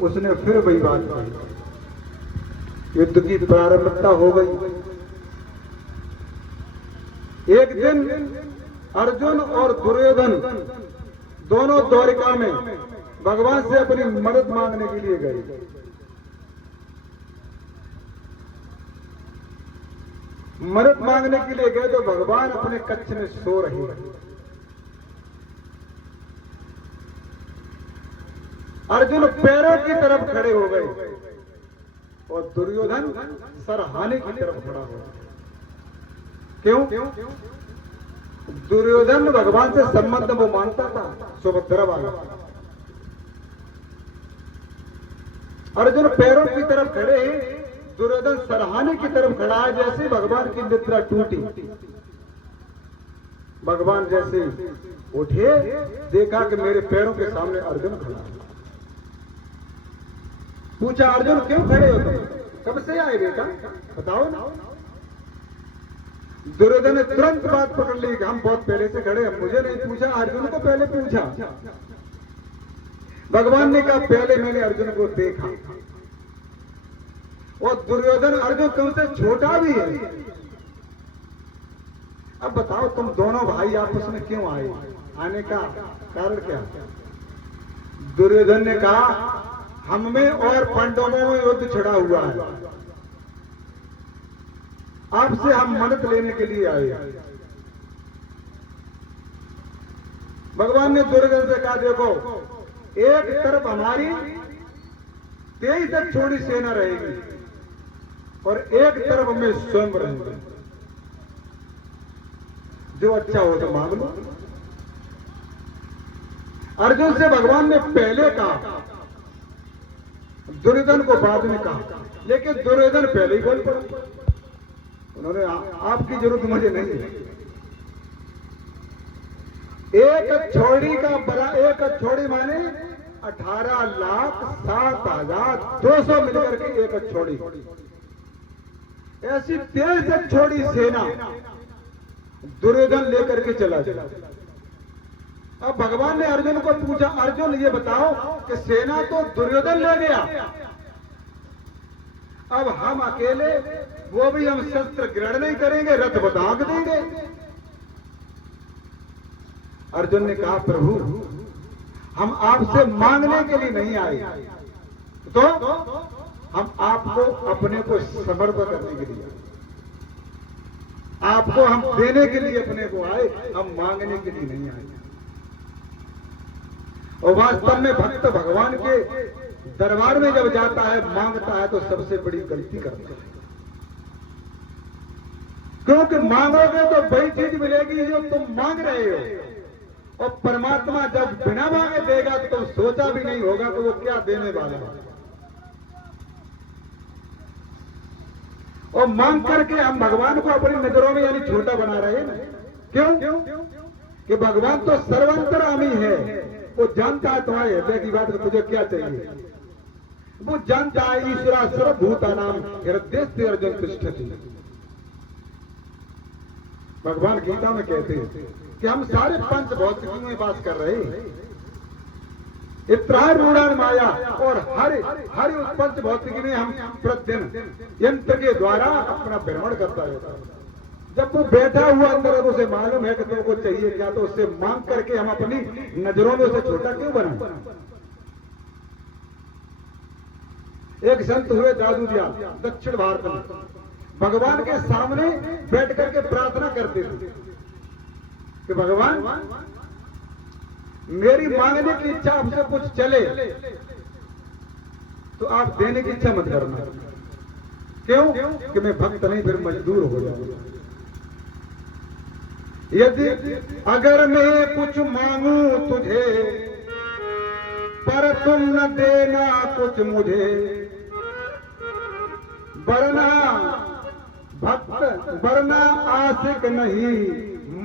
उसने फिर वही बात कही। युद्ध की प्रारंभता हो गई। एक दिन अर्जुन और दुर्योधन दोनों द्वारिका में भगवान से अपनी मदद मांगने के लिए गए। मदद मांगने के लिए गए तो भगवान अपने कक्ष में सो रहे हैं। अर्जुन पैरों की तरफ खड़े हो गए और दुर्योधन सरहाने की तरफ खड़ा हो गया। क्यों? दुर्योधन भगवान से संबंध वो मानता था, सुभद्रा वाला। अर्जुन पैरों की तरफ खड़े, दुर्योधन सरहाने की तरफ खड़ा है। जैसे भगवान की निद्रा टूटी, भगवान जैसे उठे, देखा कि मेरे पैरों के सामने अर्जुन खड़ा है। पूछा, अर्जुन क्यों खड़े हो तुम? कब से आए बेटा, बताओ ना। दुर्योधन ने तुरंत बात पकड़ ली कि हम बहुत पहले से खड़े हैं, मुझे नहीं पूछा, अर्जुन को पहले पूछा। भगवान ने कहा, पहले मैंने अर्जुन को देखा। और दुर्योधन अर्जुन तुमसे छोटा भी है। अब बताओ, तुम दोनों भाई आपस में क्यों आए? आने का कारण क्या? दुर्योधन ने कहा, हम में और पांडवों में युद्ध छिड़ा हुआ है, आपसे हम मदद लेने के लिए आए। भगवान ने दुर्योधन से कहा, देखो, एक तरफ हमारी 23 तक छोड़ी सेना रहेगी और एक तरफ हमें स्वयं रहेंगे। जो अच्छा हो तो मांग लो। अर्जुन से भगवान ने पहले कहा, दुर्योधन को बाद में कहा, लेकिन दुर्योधन पहले ही बोल पड़ा। उन्होंने आपकी जरूरत मुझे नहीं है। एक छोड़ी का बड़ा, एक छोड़ी माने 18,07,200 मिलकर के एक छोड़ी। ऐसी 23 छोड़ी सेना दुर्योधन लेकर के चला गया। अब भगवान ने अर्जुन को पूछा, अर्जुन ये बताओ कि सेना तो दुर्योधन ले गया, अब हम अकेले, वो भी हम शस्त्र ग्रहण नहीं करेंगे, रथ बदाग देंगे। अर्जुन ने कहा, प्रभु हम आपसे मांगने के लिए नहीं आए, तो हम आपको अपने को समर्पण करने के लिए, आपको हम देने के लिए अपने को आए, हम मांगने के लिए नहीं आए। और वास्तव में भक्त भगवान के दरबार में जब जाता है, मांगता है, तो सबसे बड़ी गलती करता है। क्योंकि मांगोगे तो वही चीज मिलेगी जो तुम मांग रहे हो, और परमात्मा जब बिना मांगे देगा तो तुम सोचा भी नहीं होगा कि वो क्या देने वाला है। और मांग करके हम भगवान को अपनी नजरों में यानी छोटा बना रहे हैं। क्यों? कि भगवान तो सर्वंतरामी है, वो जानता है तुम्हारे हृदय की बात, तुझे क्या चाहिए। वो जानता है, ईश्वरा सर्वभूतानां हृदयस्थे अर्जुन तिष्ठति। भगवान गीता में कहते हैं कि हम सारे पंच भौतिकों में वास कर रहे हैं। इत्राय रूढ़ान माया, और हर उस पंच भौतिकी में हम प्रतिदिन यंत्र के द्वारा अपना भ्रमण करता रहता है। जब वो बैठा हुआ अंदर है, तो उसे मालूम है कि तुमको चाहिए क्या, तो उससे मांग करके हम अपनी नजरों में उसे छोटा क्यों बनाए। एक संत हुए दादू दयाल, दक्षिण भारत में, भगवान के सामने बैठ करके प्रार्थना करते थे कि भगवान मेरी मांगने की इच्छा आपसे कुछ चले तो आप देने की इच्छा मत करना। क्यों? कि मैं भक्त नहीं, फिर मजदूर हो जाऊंगा। यदि अगर मैं कुछ मांगू तुझे, पर तुम न देना कुछ मुझे, वरना भक्त, वरना आशिक नहीं,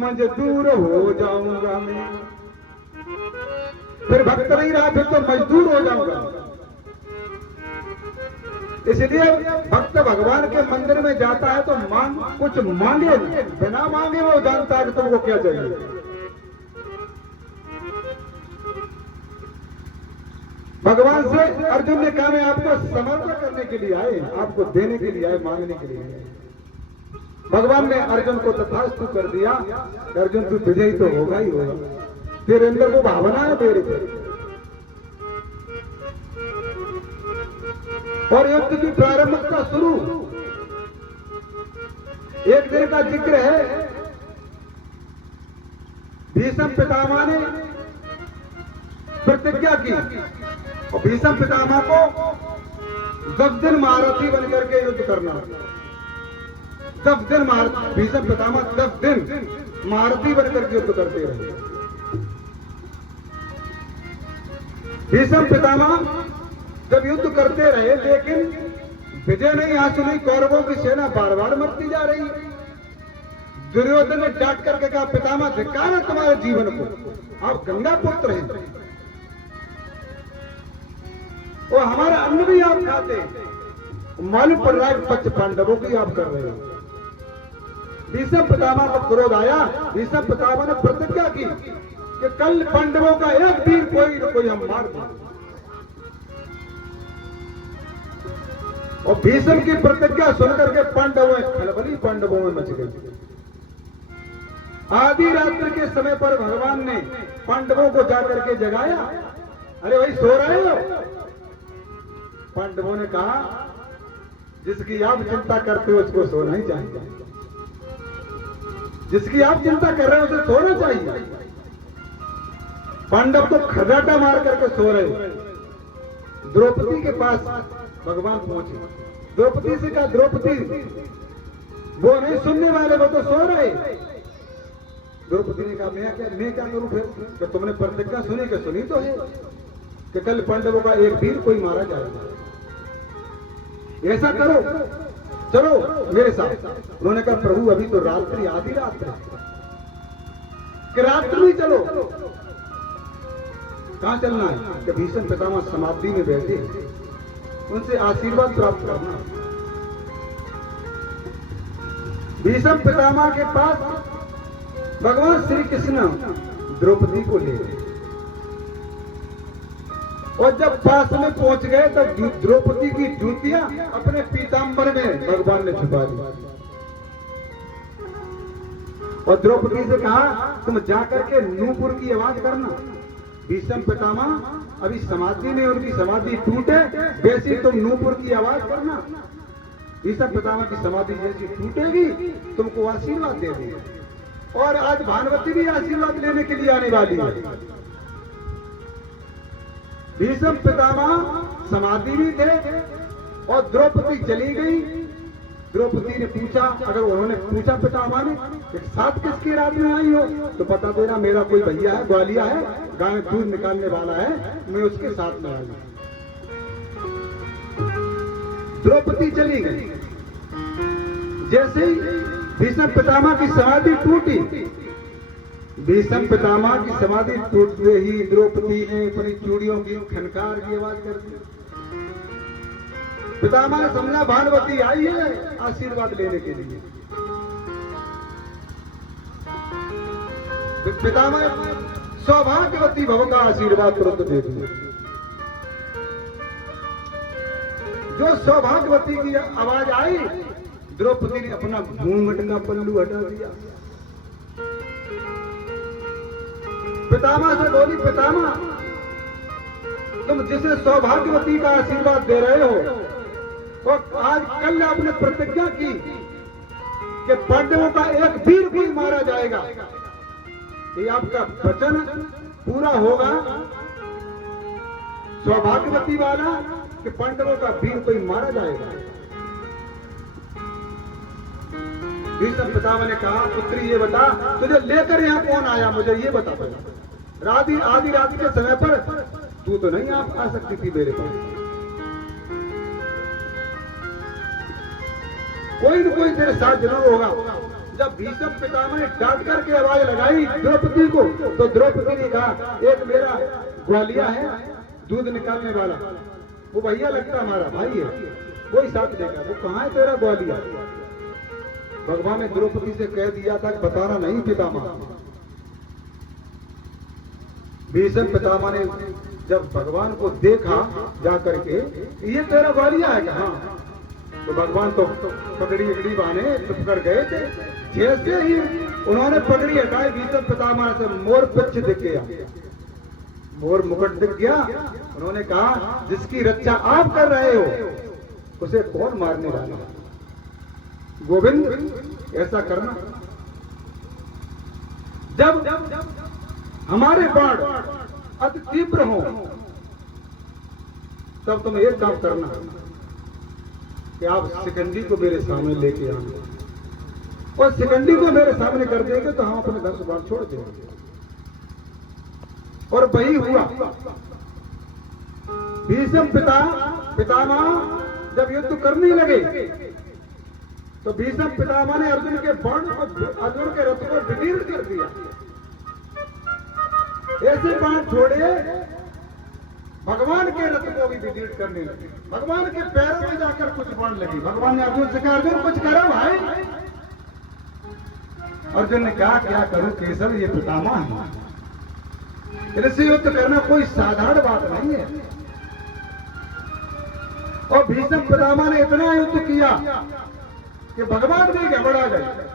मजदूर हो जाऊंगा मैं। फिर भक्त नहीं रहा, फिर तो मजदूर हो जाऊंगा। इसलिए भक्त भगवान के मंदिर में जाता है तो कुछ मांगे, बिना मांगे वो जानता है कि तुमको क्या चाहिए। भगवान से अर्जुन ने कहा मैं आपको समर्पण करने के लिए आए, आपको देने के लिए आए, मांगने के लिए आए। भगवान ने अर्जुन को तथास्तु कर दिया। अर्जुन तू विजयी तो होगा ही होगा, तेरे अंदर वो भावना है तेरे पे। और युद्ध की प्रारंभिकता शुरू। एक दिन का जिक्र है, भीष्म पितामह ने प्रतिज्ञा की और भीष्म पितामह को 10 दिन महारथी बनकर के युद्ध करना। 10 दिन भीष्म पितामह 10 दिन महारथी बनकर के युद्ध करते रहे। भीष्म पितामह जब युद्ध करते रहे लेकिन विजय नहीं हासिल हुई, कौरवों की सेना बार बार मरती जा रही है। दुर्योधन ने डांट करके कहा पितामह धिक्कार है तुम्हारे जीवन को, आप गंगा पुत्र हैं और हमारा अन्न भी आप खाते हैं, मालूम पड़ रहा है 5 पांडवों की आप कर रहे हो। भीष्म पितामह को क्रोध आया। भीष्म पितामह ने प्रतिज्ञा की कि कल पांडवों का एक वीर कोई न कोई हम मार दें। और भीष्म की प्रतिज्ञा सुनकर के पांडवों में खलबली पांडवों में मच गई। आधी रात्रि के समय पर भगवान ने पांडवों को जाकर के जगाया। अरे भाई सो रहे हो? पांडवों ने कहा जिसकी आप चिंता करते हो उसको सोना ही चाहिए, जिसकी आप चिंता कर रहे हो उसे सोना चाहिए। पांडव तो खर्राटा मार करके सो रहे। द्रौपदी के पास भगवान पहुंचे। द्रौपदी से कहा द्रौपदी वो नहीं सुनने वाले, वो तो सो रहे। द्रौपदी ने कहा मैं क्या करूं फिर? तो तुमने प्रतिज्ञा सुनी कि सुनी तो है कि कल पांडवों का एक वीर कोई मारा जाएगा। ऐसा करो चलो मेरे साथ। उन्होंने कहा प्रभु अभी तो रात्रि, आधी रात है कि रात्रि में चलो। कहां चलना है? कि भीष्म पितामह समाधि में बैठे, उनसे आशीर्वाद प्राप्त करना। भीष्म पितामह के पास भगवान श्री कृष्ण द्रौपदी को ले गए और जब पास में पहुंच गए तब द्रौपदी की जूतियां अपने पीतांबर में भगवान ने छुपा दी और द्रौपदी से कहा तुम जाकर के नूपुर की आवाज करना। भीष्म पितामह अभी समाधि में, उनकी समाधि टूटे वैसी तुम नूपुर की आवाज करना। भीष्म पितामह की समाधि जैसी टूटेगी तुमको आशीर्वाद दे देगी। और आज भानुमति भी आशीर्वाद लेने के लिए आने वाली है। भीष्म पितामह समाधि भी थे और द्रौपदी चली गई। द्रौपदी ने पूछा, अगर उन्होंने पूछा पितामह ने एक साथ किसके रात में आई हो तो बता देना मेरा कोई भैया है, ग्वालिया है, गाय में दूध निकालने वाला है, मैं उसके साथ में आई। द्रौपदी चली गई। जैसे ही भीष्म पितामह की समाधि टूटी, भीष्म पितामह की समाधि टूटते ही द्रौपदी ने अपनी चूड़ियों की खनकार की आवाज कर दी। पितामह ने समझा भानुमति आई है आशीर्वाद लेने के लिए। पितामह सौभाग्यवती भव का आशीर्वाद तुरंत दे दिया। जो सौभाग्यवती की आवाज आई, द्रौपदी ने अपना घूंघट का पल्लू हटा दिया। पितामह से बोली पितामह तुम जिसे सौभाग्यवती का आशीर्वाद दे रहे हो और आज कल आपने प्रतिज्ञा की कि पांडवों का एक वीर भी मारा जाएगा, ये आपका वचन पूरा होगा सौभाग्यवती वाला कि पांडवों का वीर कोई मारा जाएगा। भीष्म पितामह ने कहा पुत्री ये बता तुझे लेकर यहाँ कौन आया, मुझे ये बता पहले। आधी रात के समय पर तू तो नहीं आ सकती थी मेरे पास, कोई न कोई तेरे साथ जरूर होगा। जब भीष्म पितामह ने डांट करके आवाज लगाई द्रौपदी को तो द्रौपदी ने कहा एक मेरा ग्वालिया है दूध निकालने वाला, वो भैया लगता हमारा भाई है, कोई साथ देगा। वो कहाँ है तेरा ग्वालिया? भगवान ने द्रौपदी से कह दिया था बताना नहीं पितामह। भीष्म पितामह ने जब भगवान को देखा जा करके, ये तेरा ग्वालिया है क्या? हाँ। तो भगवान तो पगड़ी अगड़ी बांधे चुप कर गए थे। जैसे ही उन्होंने पगड़ी हटाई, भीषम पितामह से मोर पक्ष दिख गया, मोर मुकुट दिख गया। उन्होंने कहा, जिसकी रक्षा आप कर रहे हो उसे कौन मारने वाला? गोविंद, ऐसा करना, जब हमारे बाण अति तीव्र हो तब तुम एक काम करना कि आप शिकंडी को मेरे सामने लेके आना, और शिकंडी को मेरे सामने कर देंगे तो हम अपने धनुष बाण छोड़ देंगे। और वही हुआ। भीष्म पितामह जब युद्ध करने लगे तो भीष्म पितामह ने अर्जुन के बाण को, अर्जुन के रथ को विदीर्ण कर दिया। ऐसे बाण छोड़े, भगवान के रथ को भी विदीर्ण करने लगे। भगवान के पैरों में जाकर कुछ बाण लगी। भगवान ने अर्जुन से कहा, अर्जुन कुछ करो भाई। अर्जुन ने कहा, क्या करूं केशव, ये पितामह है, इनसे युद्ध करना कोई साधारण बात नहीं है। और भीष्म पितामह ने इतना युद्ध किया कि भगवान भी घबरा गए।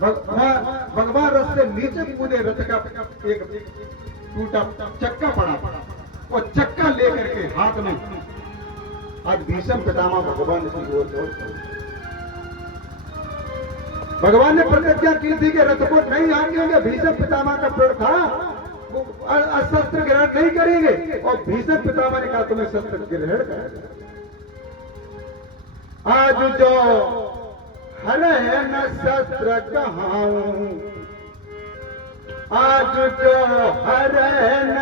भगवान रथ से नीचे कूदे, रथ का एक टूटा चक्का पड़ा, और चक्का लेकर के हाथ में आज भीष्म पितामह भगवान की ओर दौड़। भगवान ने प्रतिज्ञा की थी कि रथ को नहीं आएंगे। भीष्म पितामह का पेड़ था, वो शस्त्र ग्रहण नहीं करेंगे, और भीष्म पितामह ने कहा, तुम्हें शस्त्र ग्रहण करेंगे। आज जो हर है न शस्त्र कहाऊं, आज जो हर है न